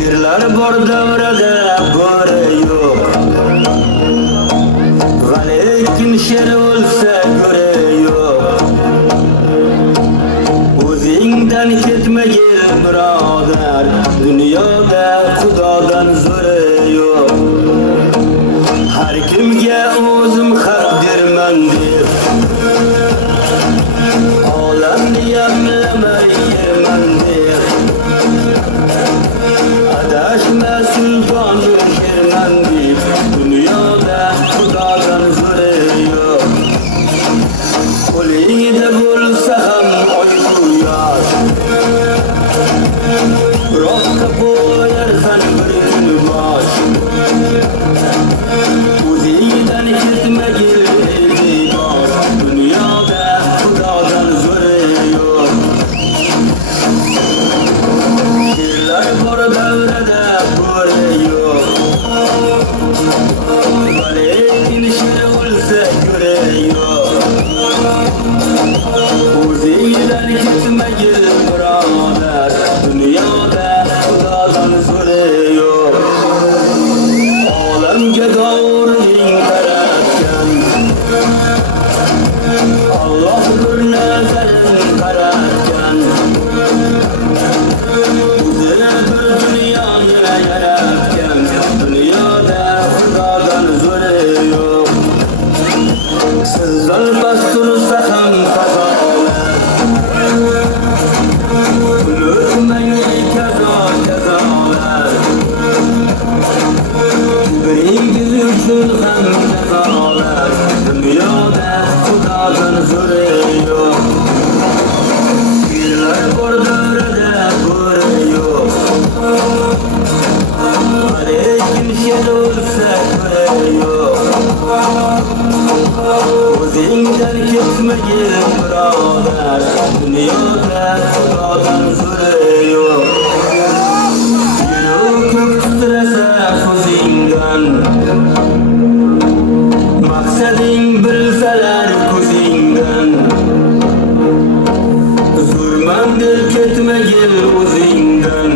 Pirlar bor davrada bo'ri yo'q. Valekin sher o'lsa go'ri yo'q. O'zingdan ketmagin birodar, dunyoda Xudodan zo'ri yo'q. Har kimga o'zim haq berman deb olamni yamlamay yerman deb adashma sultoni sherman deb dunyoda Xudodan zo'ri yo'q. Qo'lingda bo'lsa ham oy quyosh, biroqqa qo'yarsan bir kun bosh. O'zingdan ketmagin bebosh, dunyoda Xudodan zo'ri yo'q. Pirlar bor davrada bo'ri yo'q. Valekin sher o'lsa go'ri yo'q. O'zingdan ketmagin birodar, dunyoda Xudodan zo'ri yo'q. Olamga dovruning taratgan Alloh bir nazarin qaratgan. O'zini bir dunyoni yaratgan, dunyoda Xudodan zo'ri yo'q. Sizdan past tursa ham fazolar, unutmang kazolar. Biringiz uchun ham jazolar, dunyoda Xudodan zo'ri yo'q. Pirlar bor davrada bo'ri yo'q. Valekin sher o'lsa go'ri yo'q. O'zingdan ketmagin birodar, dunyoda Xudodan zo'ri yo'q. Yurib ko'k titrasa so'zingdan, maqsading bilsalar ko'zingdan. Zo'rman deb ketmagin o'zingdan,